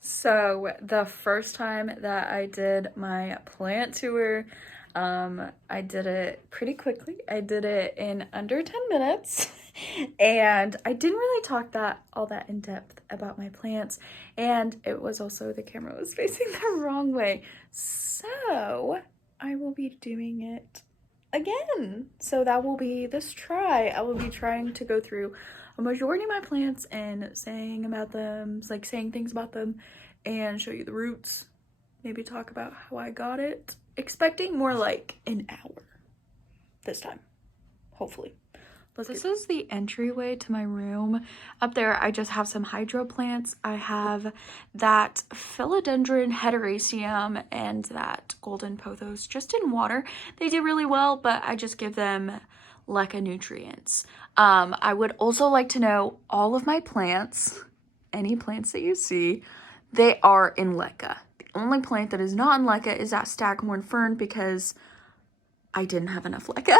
So the first time that I did my plant tour, I did it pretty quickly. I did it in under 10 minutes and I didn't really talk all that in depth about my plants, and it was also the camera was facing the wrong way. So I will be doing it again. So that will be this try. I will be trying to go through a majority of my plants and saying things about them and show you the roots. Maybe talk about how I got it. Expecting more like an hour this time, hopefully. This is the entryway to my room. Up there, I just have some hydro plants. I have that Philodendron Heterasium and that Golden Pothos just in water. They do really well, but I just give them LECA nutrients. I would also like to know all of my plants, any plants that you see, they are in LECA. The only plant that is not in LECA is that Staghorn Fern because I didn't have enough LECA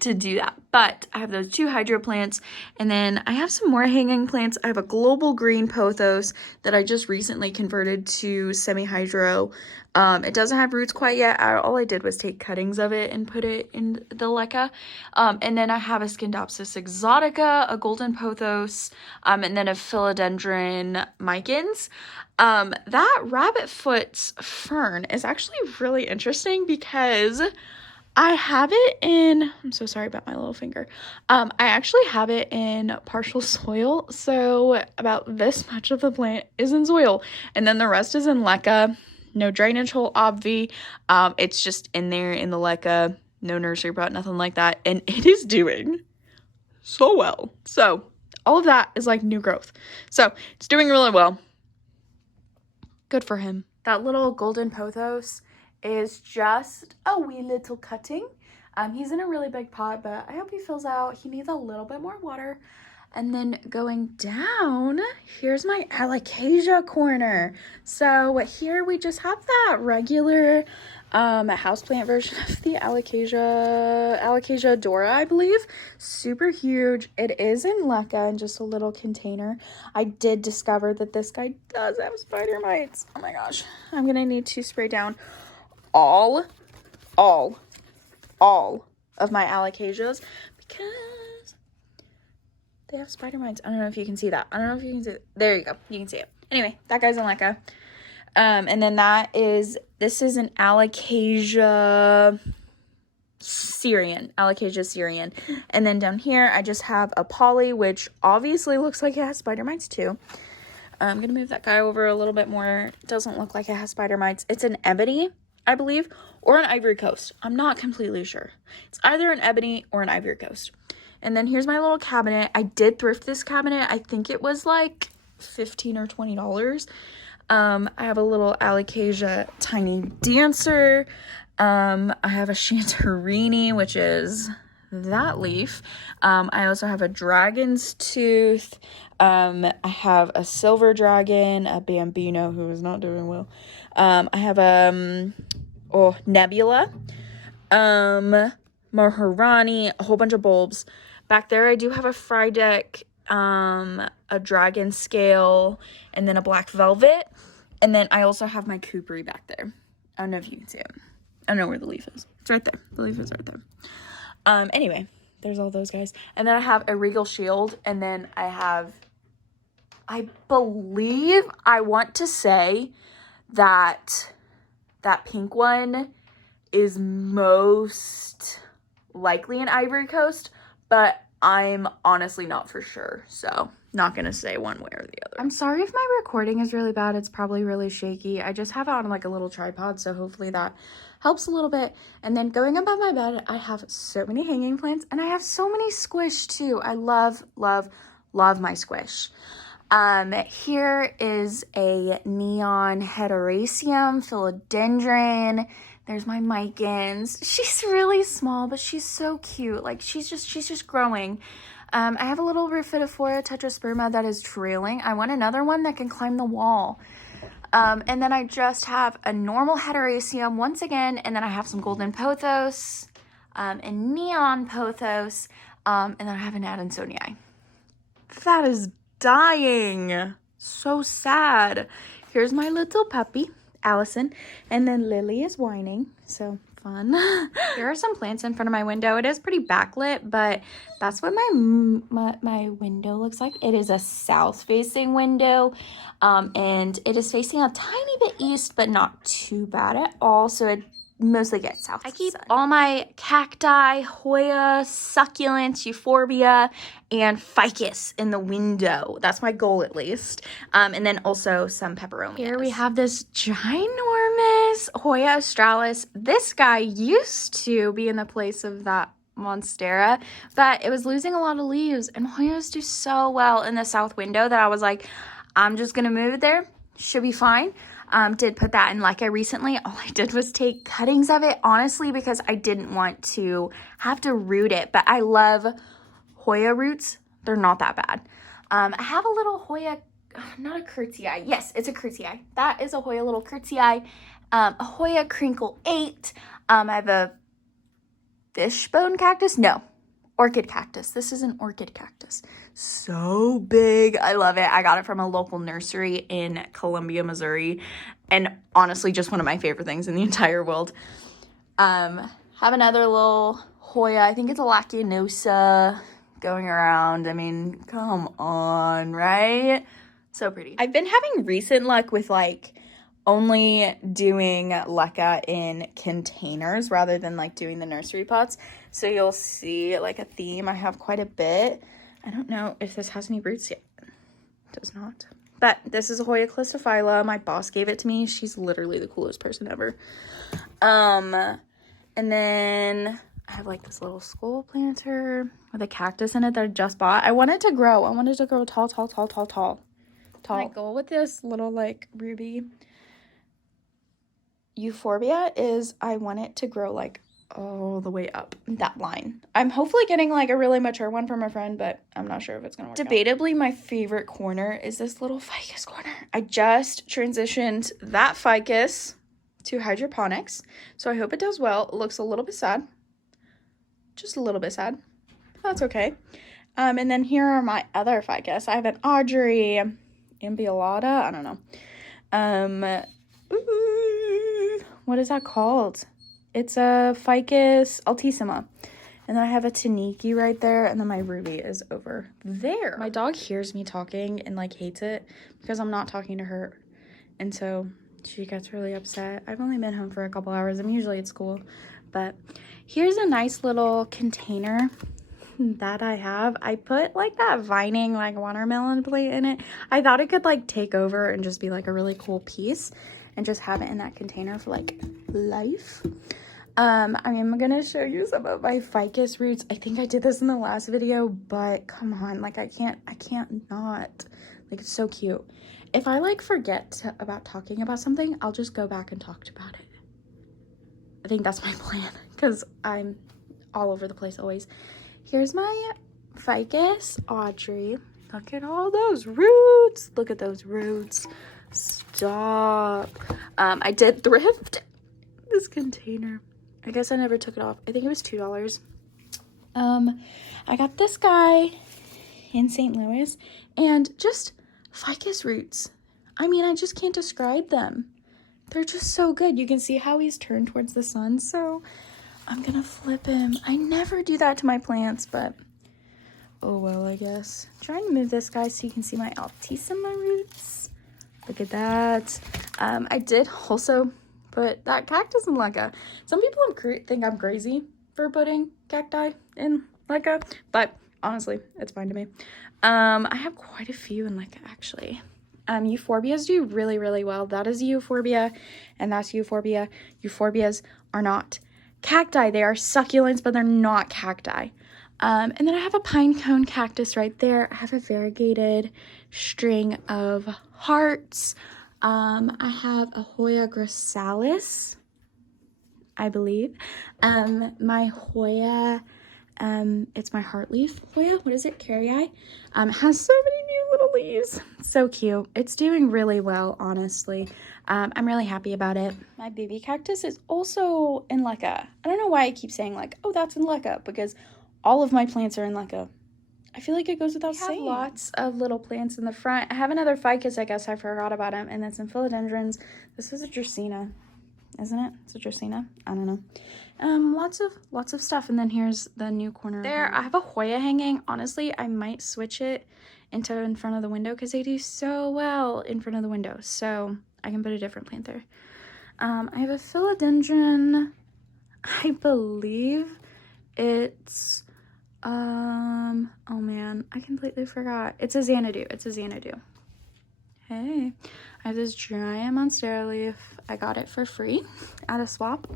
to do that. But I have those two hydro plants, and then I have some more hanging plants. I have a global green pothos that I just recently converted to semi-hydro. It doesn't have roots quite yet. All I did was take cuttings of it and put it in the LECA. And then I have a Scindapsus exotica, a golden pothos, and then a Philodendron micans. That rabbit foot's fern is actually really interesting because I have it in, I'm so sorry about my little finger. I actually have it in partial soil. So about this much of the plant is in soil. And then the rest is in LECA. No drainage hole, obvi. It's just in there in the LECA. No nursery pot, nothing like that. And it is doing so well. So all of that is like new growth. So it's doing really well. Good for him. That little golden pothos is just a wee little cutting. He's in a really big pot, but I hope he fills out. He needs a little bit more water. And then going down, here's my alocasia corner. So here we just have that regular houseplant version of the alocasia dora, I believe. Super huge. It is in LECA in just a little container. I did discover that this guy does have spider mites. Oh my gosh. I'm gonna need to spray down all of my alocasias because they have spider mites. I don't know if you can see that. I don't know if you can see it. There you go. You can see it. Anyway, that guy's in LECA. And then this is an alocasia Syrian. And then down here, I just have a poly, which obviously looks like it has spider mites too. I'm going to move that guy over a little bit more. It doesn't look like it has spider mites. It's an ebony, I believe, or an Ivory Coast. I'm not completely sure. It's either an ebony or an Ivory Coast. And then here's my little cabinet. I did thrift this cabinet. I think it was like $15 or $20. I have a little alocasia tiny dancer. I have a Chantarini, which is that leaf. I also have a dragon's tooth. I have a silver dragon, a bambino who is not doing well. I have nebula, Maharani, a whole bunch of bulbs. Back there I do have a Frydek, a dragon scale, and then a black velvet. And then I also have my Coopery back there. I don't know if you can see it. I don't know where the leaf is. It's right there. The leaf is right there. Anyway, there's all those guys. And then I have a Regal Shield. And then I believe, I want to say that pink one is most likely an Ivory Coast, but I'm honestly not for sure. So not gonna say one way or the other. I'm sorry if my recording is really bad. It's probably really shaky. I just have it on like a little tripod, so hopefully that helps a little bit. And then going above my bed, I have so many hanging plants, and I have so many squish too. I love my squish. Here is a neon Heterasium, Philodendron. There's my micans. She's really small, but she's so cute. Like she's just growing. I have a little Rhiphidophora tetrasperma that is trailing. I want another one that can climb the wall. And then I just have a normal Heterasium once again, and then I have some golden pothos, and neon pothos, and then I have an Adansonii. That is dying. So sad. here's my little puppy, Allison, and then Lily is whining, so fun. There are some plants in front of my window. It is pretty backlit, but that's what my window looks like. It is a south-facing window, and it is facing a tiny bit east, but not too bad at all, so it mostly gets south. I keep all my cacti, Hoya, succulents, euphorbia, and ficus in the window. That's my goal, at least. And then also some peperomias. Here we have this ginormous Hoya Astralis. This guy used to be in the place of that Monstera, but it was losing a lot of leaves, and Hoyas do so well in the south window that I was like, I'm just gonna move it there. Should be fine. Did put that in Leica recently. All I did was take cuttings of it, honestly, because I didn't want to have to root it. But I love Hoya roots. They're not that bad. I have a little Hoya, not a curtsii. Yes, it's a curtsii. That is a Hoya little curtsii. A Hoya crinkle 8. I have a fishbone cactus. No. Orchid cactus. This is an orchid cactus. So big. I love it. I got it from a local nursery in Columbia, Missouri. And honestly, just one of my favorite things in the entire world. Have another little Hoya. I think it's a Lacanosa going around. I mean, come on, right? So pretty. I've been having recent luck with like only doing leca in containers rather than like doing the nursery pots. So you'll see like a theme. I have quite a bit. I don't know if this has any roots yet. It does not. But this is a Hoya calistophylla. My boss gave it to me. She's literally the coolest person ever. And then I have like this little skull planter with a cactus in it that I just bought. I want it to grow. I want it to grow tall. My goal with this little like ruby euphorbia is I want it to grow like all the way up that line. I'm hopefully getting like a really mature one from a friend, but I'm not sure if it's gonna work Debatably, my favorite corner is this little ficus corner. I just transitioned that ficus to hydroponics, so I hope it does well. It looks a little bit sad. Just a little bit sad. That's okay. And then here are my other ficus. I have an Audrey, ambiolata, I don't know. What is that called? It's a Ficus altissima. And then I have a Taniki right there, and then my ruby is over there. My dog hears me talking and like hates it because I'm not talking to her. And so she gets really upset. I've only been home for a couple hours. I'm usually at school. But here's a nice little container that I have. I put like that vining like watermelon plate in it. I thought it could like take over and just be like a really cool piece and just have it in that container for like life. I am gonna show you some of my ficus roots. I think I did this in the last video, but come on, like I can't not. Like it's so cute. If I like forget about talking about something, I'll just go back and talk about it. I think that's my plan because I'm all over the place always. Here's my Ficus Audrey. Look at all those roots. Look at those roots. Stop. I did thrift this container. I guess I never took it off. I think it was $2. I got this guy in St. Louis and just ficus roots. I mean, I just can't describe them. They're just so good. You can see how he's turned towards the sun, so I'm gonna flip him. I never do that to my plants, but oh well, I guess. I'm trying to move this guy so you can see my altissima roots. Look at that. I did also put that cactus in leca. Some people think I'm crazy for putting cacti in leca, but honestly, it's fine to me. I have quite a few in leca, actually. Euphorbias do really, really well. That is euphorbia, and that's euphorbia. Euphorbias are not cacti. They are succulents, but they're not cacti. And then I have a pine cone cactus right there. I have a variegated string of hearts. I have a Hoya grassalis, I believe. My Hoya, it's my heart leaf Hoya. What is it? Carrii. It has so many new little leaves. So cute. It's doing really well, honestly. I'm really happy about it. My baby cactus is also in leca. I don't know why I keep saying like, oh, that's in leca, because all of my plants are in leca. I feel like it goes without saying. Lots of little plants in the front. I have another ficus, I guess I forgot about him, and then some philodendrons. This is a dracaena, isn't it? It's a dracaena. I don't know. Lots of stuff, and then here's the new corner. There, I have a Hoya hanging. Honestly, I might switch it into in front of the window because they do so well in front of the window. So I can put a different plant there. I have a philodendron. I believe it's oh man, I completely forgot. It's a Xanadu. It's a Xanadu. Hey, I have this giant Monstera Leaf. I got it for free at a swap.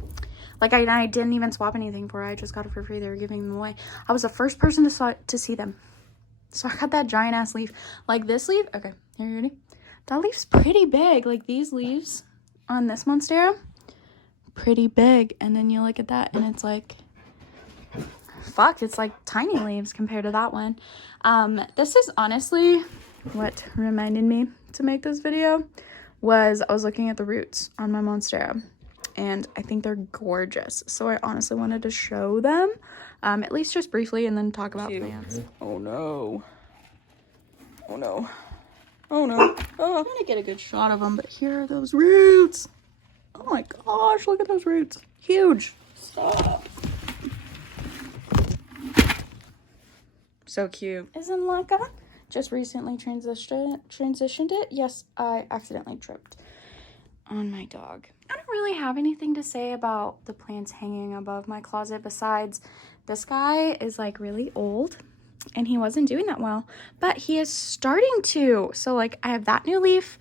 Like, I didn't even swap anything for it. I just got it for free. They were giving them away. I was the first person to see them. So I got that giant ass leaf. Like this leaf. Okay, are you ready? That leaf's pretty big. Like these leaves on this Monstera, pretty big. And then you look at that and it's like, fuck, it's like tiny leaves compared to that one. This is honestly what reminded me to make this video. Was I was looking at the roots on my Monstera, and I think they're gorgeous. So I honestly wanted to show them, at least just briefly, and then talk about plants. Oh no. Oh no. Oh no. Oh, I'm gonna get a good shot of them, but here are those roots. Oh my gosh, look at those roots. Huge. Stop. So cute. Isn't Laka? Just recently transitioned it. Yes, I accidentally tripped on my dog. I don't really have anything to say about the plants hanging above my closet besides this guy is like really old and he wasn't doing that well, but he is starting to. So like I have that new leaf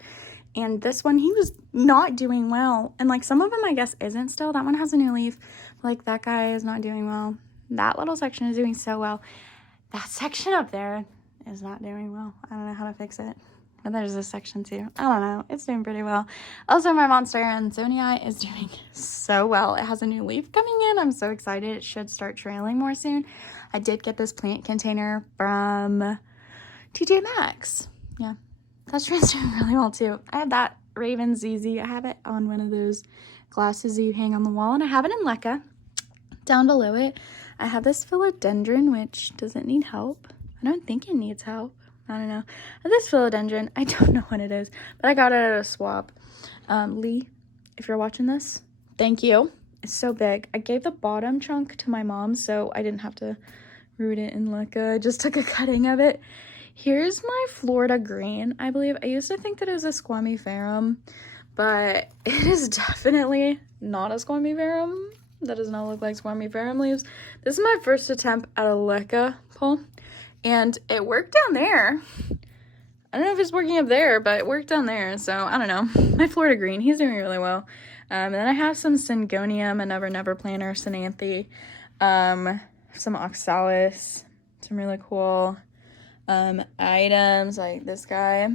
and this one, he was not doing well. And like some of them I guess isn't still. That one has a new leaf. Like that guy is not doing well. That little section is doing so well. That section up there is not doing well. I don't know how to fix it. But there's this section too. I don't know. It's doing pretty well. Also, my Monstera Syngonia is doing so well. It has a new leaf coming in. I'm so excited. It should start trailing more soon. I did get this plant container from TJ Maxx. Yeah, that's doing really well too. I have that Raven ZZ. I have it on one of those glasses that you hang on the wall. And I have it in Leca. Down below it, I have this philodendron, which doesn't need help. I don't think it needs help. I don't know. This philodendron, I don't know what it is, but I got it at a swap. Lee, if you're watching this, thank you. It's so big. I gave the bottom chunk to my mom, so I didn't have to root it in Leca. I just took a cutting of it. Here's my Florida green, I believe. I used to think that it was a squamiferum, but it is definitely not a squamiferum. That does not look like squamiferum leaves. This is my first attempt at a Leca pull. And it worked down there. I don't know if it's working up there, but it worked down there. So, I don't know. My Florida green, he's doing really well. And then I have some Syngonium, a never planter, Synanthe, some Astralis, some really cool items like this guy.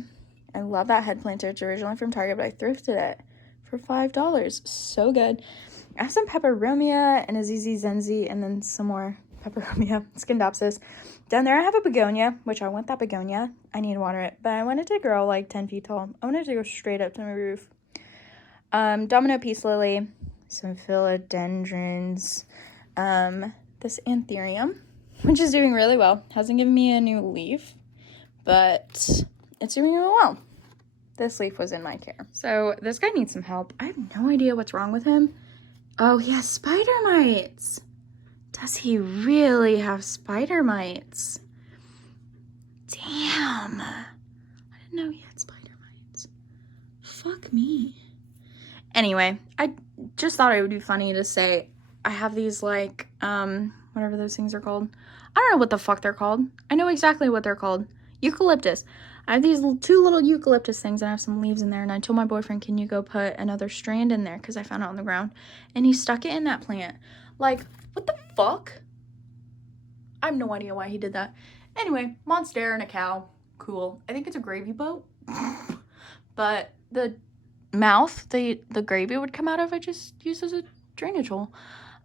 I love that head planter. It's originally from Target, but I thrifted it for $5. So good. I have some Peperomia and a ZZ Zenzi, and then some more Peperomia, Scindopsis. Down there I have a Begonia, which I want that Begonia. I need to water it, but I want it to grow like 10 feet tall. I want it to go straight up to my roof. Domino Peace Lily, some Philodendrons, this Ethereum, which is doing really well. Hasn't given me a new leaf, but it's doing really well. This leaf was in my care. So this guy needs some help. I have no idea what's wrong with him. Oh, he has spider mites. Does he really have spider mites? Damn. I didn't know he had spider mites. Fuck me. Anyway, I just thought it would be funny to say I have these like, whatever those things are called. I don't know what the fuck they're called. I know exactly what they're called. Eucalyptus. I have these two little eucalyptus things and I have some leaves in there, and I told my boyfriend, can you go put another strand in there because I found it on the ground, and he stuck it in that plant. Like, what the fuck? I have no idea why he did that. Anyway, Monstera and a cow. Cool. I think it's a gravy boat. But the mouth the gravy would come out of, I just use as a drainage hole.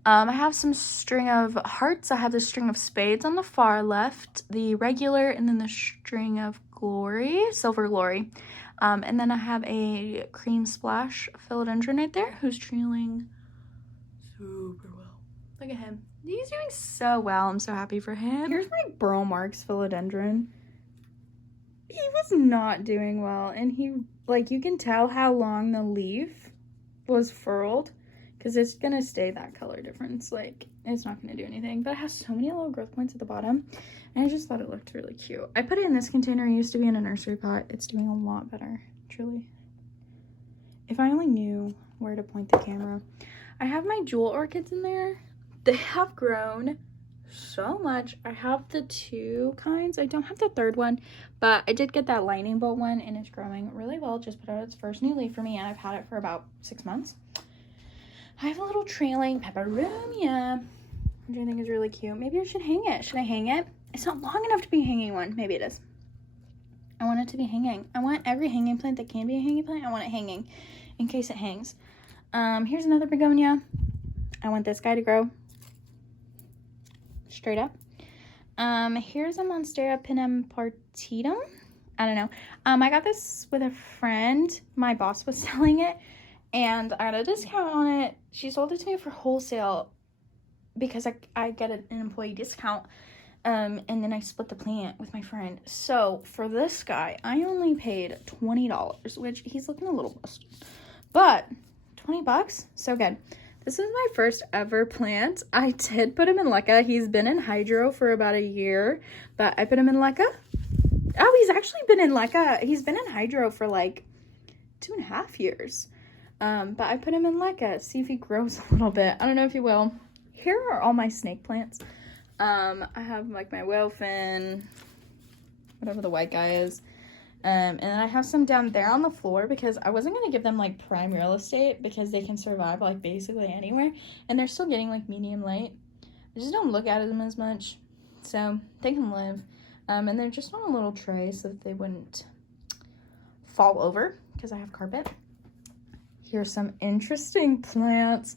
I have some string of hearts. I have the string of spades on the far left, the regular, and then the string of glory, silver glory. And then I have a cream splash philodendron right there who's trailing super well. Look at him. He's doing so well. I'm so happy for him. Here's my Burl Marks Philodendron. He was not doing well, and he, like, you can tell how long the leaf was furled, because it's gonna stay that color difference. Like, it's not gonna do anything, but it has so many little growth points at the bottom, and I just thought it looked really cute. I put it in this container. It used to be in a nursery pot. It's doing a lot better, truly. If I only knew where to point the camera. I have my jewel orchids in there. They have grown so much. I have the 2 kinds. I don't have the 3rd one, but I did get that lightning bolt one, and it's growing really well. Just put out its first new leaf for me, and I've had it for about 6 months. I have a little trailing peperomia, which I think is really cute. Maybe I should hang it. Should I hang it? It's not long enough to be a hanging one. Maybe it is. I want it to be hanging. I want every hanging plant that can be a hanging plant. I want it hanging in case it hangs. Here's another begonia. I want this guy to grow straight up. Here's a Monstera Pinemportitum. I don't know. I got this with a friend. My boss was selling it, and I got a discount on it. She sold it to me for wholesale because I get an employee discount. And then I split the plant with my friend. So for this guy, I only paid $20, which he's looking a little busted, but 20 bucks, so good. This is my first ever plant. I did put him in Leca. He's been in hydro for about a year, but I put him in Leca. Oh, he's actually been in Leca. He's been in hydro for like 2.5 years. But I put him in Leca. See if he grows a little bit. I don't know if he will. Here are all my snake plants. I have like my whale fin, whatever the white guy is. And I have some down there on the floor because I wasn't going to give them like prime real estate because they can survive like basically anywhere. And they're still getting like medium light. I just don't look at them as much. So they can live. And they're just on a little tray so that they wouldn't fall over because I have carpet. Here's some interesting plants.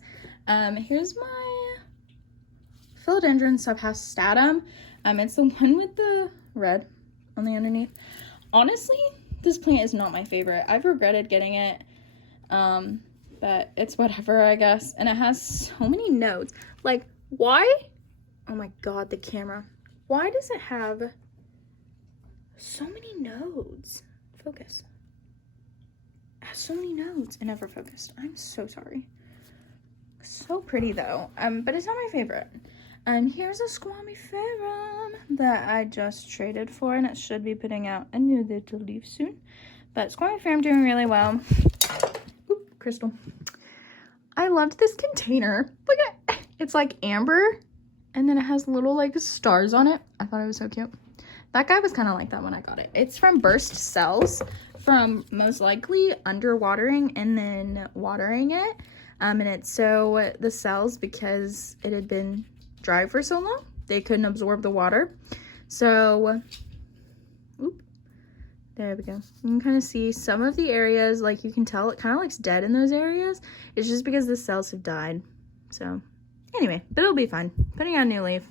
Here's my Philodendron Subhouse Statum. It's the one with the red on the underneath. Honestly, this plant is not my favorite. I've regretted getting it, but it's whatever, I guess. And it has so many nodes. Like, why? Oh my god, the camera. Why does it have so many nodes? Focus. It has so many nodes. It never focused. I'm so sorry. So pretty, though. But it's not my favorite. Here's a Squamiferum that I just traded for, and it should be putting out a new little leaf soon. But Squamiferum doing really well. Oop, crystal. I loved this container. Look at it. It's like amber, and then it has little like stars on it. I thought it was so cute. That guy was kind of like that when I got it. It's from burst cells from most likely underwatering and then watering it. And it's so the cells, because it had been dry for so long, they couldn't absorb the water. So, oop, there we go. You can kind of see some of the areas, like you can tell it kind of looks dead in those areas. It's just because the cells have died. So, anyway, but it'll be fine. Putting on a new leaf.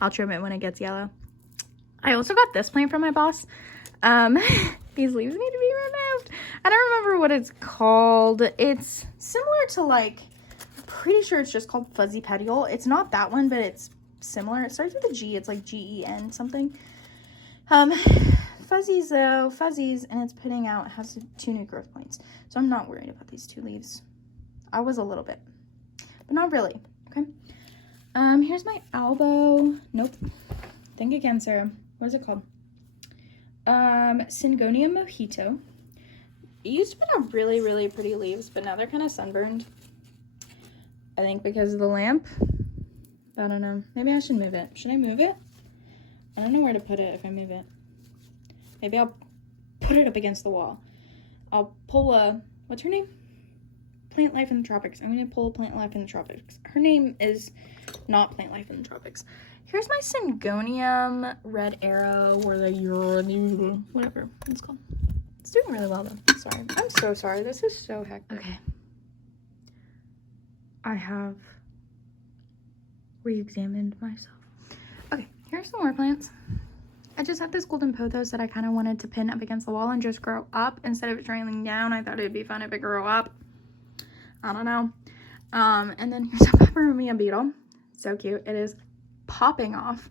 I'll trim it when it gets yellow. I also got this plant from my boss. These leaves need to be removed. I don't remember what it's called. It's similar to like, I'm pretty sure it's just called Fuzzy Petiole. It's not that one, but it's similar. It starts with a G. It's like G-E-N something. Fuzzies though, fuzzies, and it's putting out, it has 2 new growth points. So I'm not worried about these 2 leaves. I was a little bit, but not really, okay? Here's my elbow. Nope. Think again, Sarah. What is it called? Syngonia Mojito. It used to put out really, really pretty leaves, but now they're kind of sunburned. I think because of the lamp. I don't know. Maybe I should move it. Should I move it? I don't know where to put it if I move it. Maybe I'll put it up against the wall. I'll pull a, what's her name? Plant Life in the Tropics. I'm going to pull Plant Life in the Tropics. Her name is not Plant Life in the Tropics. Here's my Syngonium Red Arrow, or the whatever it's called. It's doing really well though. Sorry. I'm so sorry. This is so hectic. Okay. I have re-examined myself. Okay, here's some more plants. I just have this golden pothos that I kind of wanted to pin up against the wall and just grow up instead of it trailing down. I thought it'd be fun if it grew up. I don't know. And then here's a peperomia beetle. So cute. It is popping off.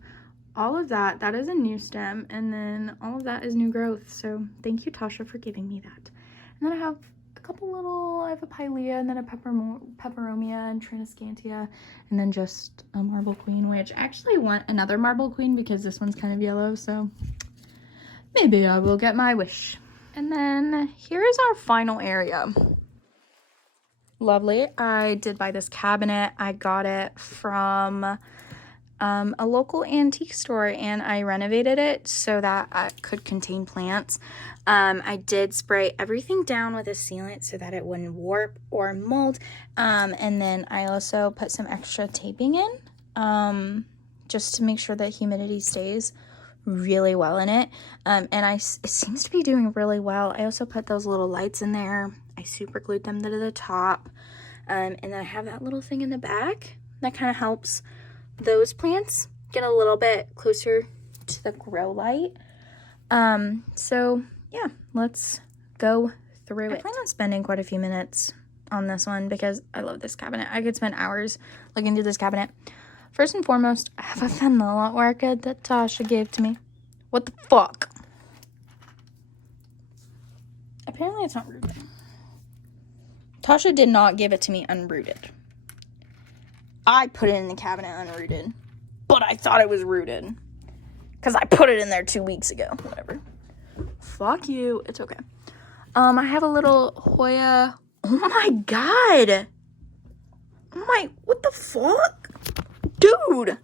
All of that is a new stem, and then all of that is new growth. So thank you, Tasha, for giving me that. And then I have a couple little, I have a Pilea, and then a Peperomia and Trinoscantia, and then just a Marble Queen, which I actually want another Marble Queen because this one's kind of yellow, so maybe I will get my wish. And then here is our final area. Lovely. I did buy this cabinet. I got it from a local antique store, and I renovated it so that it could contain plants. I did spray everything down with a sealant so that it wouldn't warp or mold, and then I also put some extra taping in just to make sure that humidity stays really well in it, and it seems to be doing really well. I also put those little lights in there. I super glued them to the top, and then I have that little thing in the back that kind of helps those plants get a little bit closer to the grow light. So yeah, let's go through it. I plan on spending quite a few minutes on this one because I love this cabinet. I could spend hours looking through this cabinet. First and foremost, I have a vanilla orchid that Tasha gave to me. What the fuck? Apparently it's not rooted. Tasha did not give it to me unrooted. I put it in the cabinet unrooted, but I thought it was rooted because I put it in there 2 weeks ago. Whatever. Fuck you. It's okay. I have a little Hoya. Oh my god. What the fuck? Dude.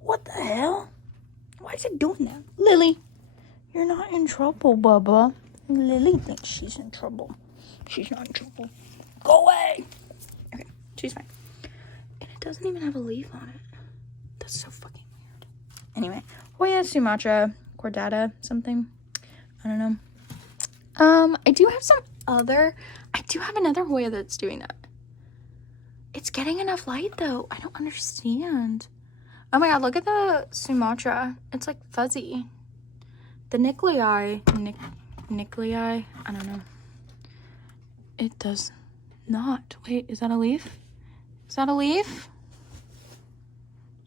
What the hell? Why is it doing that? Lily, you're not in trouble, Bubba. Lily thinks she's in trouble. She's not in trouble. Go away. Okay, she's fine. And it doesn't even have a leaf on it. That's so fucking weird. Anyway, Hoya Sumatra cordata something. I don't know. I do have another Hoya that's doing that. It's getting enough light though. I don't understand. Oh my god, look at the Sumatra. It's like fuzzy. The nuclei, I don't know. It does not. Wait, is that a leaf? Is that a leaf?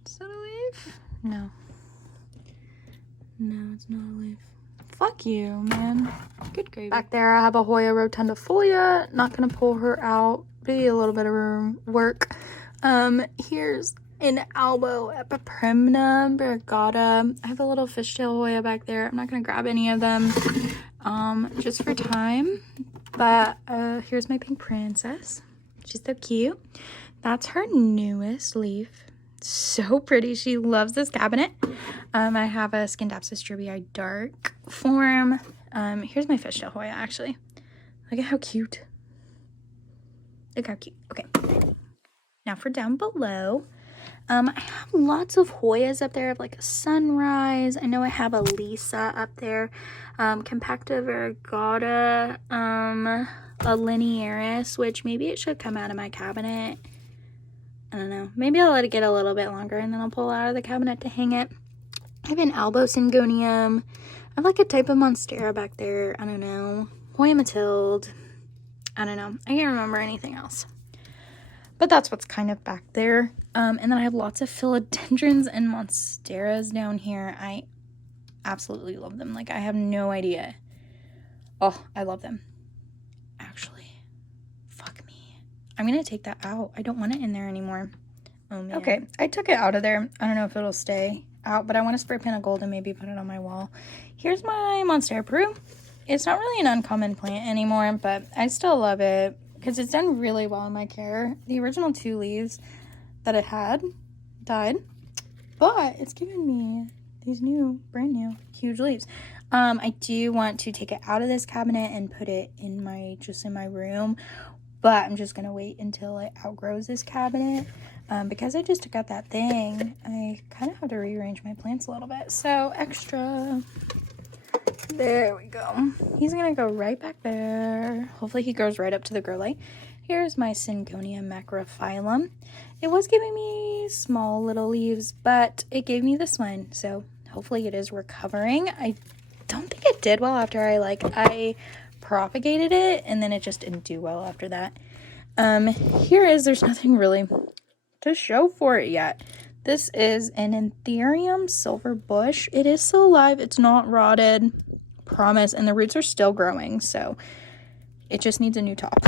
Is that a leaf? No. No, it's not a leaf. Fuck you, man. Good gravy. Back there, I have a Hoya rotundifolia. Not gonna pull her out. Be a little bit of work. Here's an Albo Epiprimna Brigada. I have a little fishtail Hoya back there. I'm not gonna grab any of them, just for time. But here's my pink princess. She's so cute. That's her newest leaf. So pretty. She loves this cabinet. I have a Scindapsus drubii dark form. Here's my fishtail Hoya, actually. Look at how cute. Look how cute. Okay. Now for down below. I have lots of Hoyas up there. I have like a Sunrise. I know I have a Lisa up there. Compacta variegata. A Linearis, which maybe it should come out of my cabinet. I don't know. Maybe I'll let it get a little bit longer and then I'll pull it out of the cabinet to hang it. I have an Albo Syngonium. I have like a type of Monstera back there. I don't know. Hoya Matilde. I don't know. I can't remember anything else. But that's what's kind of back there. And then I have lots of philodendrons and monsteras down here. I absolutely love them. Like, I have no idea. Oh, I love them. Actually, fuck me. I'm going to take that out. I don't want it in there anymore. Oh, man. Okay, I took it out of there. I don't know if it'll stay out, but I want to spray paint a gold and maybe put it on my wall. Here's my Monstera Peru. It's not really an uncommon plant anymore, but I still love it because it's done really well in my care. The original 2 leaves that it had died, but it's given me these brand new huge leaves. I do want to take it out of this cabinet and put it in my room, but I'm just gonna wait until it outgrows this cabinet, because I just took out that thing. I kind of have to rearrange my plants a little bit, so extra. There we go. He's gonna go right back there. Hopefully he goes right up to the grow light. Here's my Syngonia Macrophylum. It was giving me small little leaves, but it gave me this one, so hopefully it is recovering. I don't think it did well after I propagated it, and then it just didn't do well after that. There's nothing really to show for it yet. This is an Ethereum silver bush. It is still alive. It's not rotted, promise, and the roots are still growing, so it just needs a new top.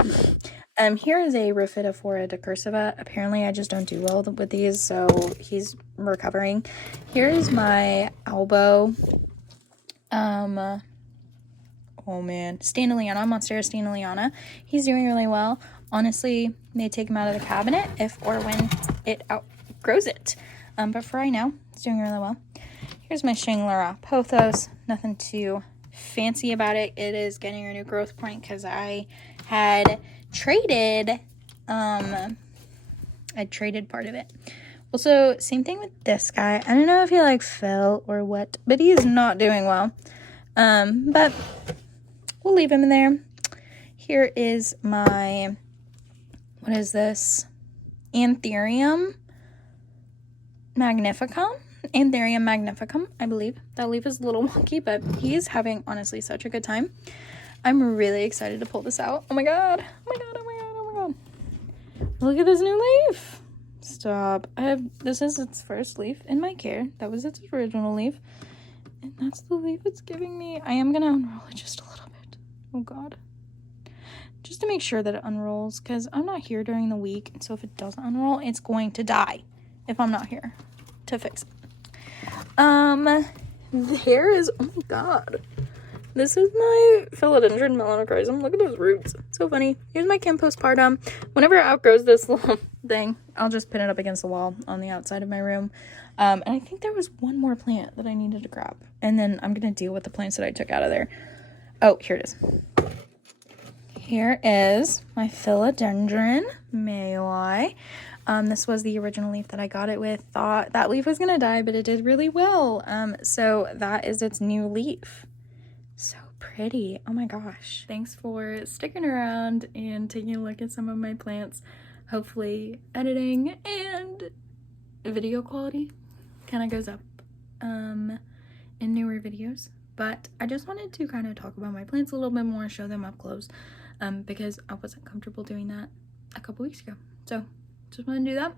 Here is a Rhophidophora decursiva. Apparently, I just don't do well with these, so he's recovering. Here is my elbow. Oh man, Stanleyana, Monstera Stanleyana. He's doing really well. Honestly, may take him out of the cabinet if or when it outgrows it. But for right now, it's doing really well. Here's my Shangri-La Pothos. Nothing too fancy about it. It is getting a new growth point because I had traded part of it. Also, same thing with this guy. I don't know if he fell or what, but he is not doing well. But we'll leave him in there. Here is my, what is this? Ethereum Magnificum, I believe. That leaf is a little wonky, but he's having, honestly, such a good time. I'm really excited to pull this out. Oh my god. Look at this new leaf. Stop. This is its first leaf in my care. That was its original leaf. And that's the leaf it's giving me. I am going to unroll it just a little bit. Oh god. Just to make sure that it unrolls, because I'm not here during the week. And so if it doesn't unroll, it's going to die if I'm not here to fix it. There is, oh my god. This is my Philodendron Melanocrism. Look at those roots. So funny. Here's my Chem Postpartum. Whenever it outgrows this little thing, I'll just pin it up against the wall on the outside of my room. And I think there was one more plant that I needed to grab. And then I'm going to deal with the plants that I took out of there. Oh, here it is. Here is my Philodendron Mayweather. This was the original leaf that I got it with. Thought that leaf was going to die, but it did really well. So that is its new leaf. So pretty. Oh my gosh. Thanks for sticking around and taking a look at some of my plants. Hopefully editing and video quality kind of goes up in newer videos. But I just wanted to kind of talk about my plants a little bit more, show them up close, because I wasn't comfortable doing that a couple weeks ago. So just want to do that.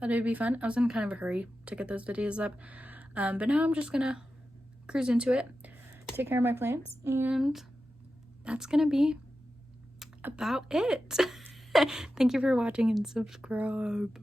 Thought it'd be fun. I was in kind of a hurry to get those videos up. But now I'm just gonna cruise into it, take care of my plants, and that's gonna be about it. Thank you for watching and subscribe.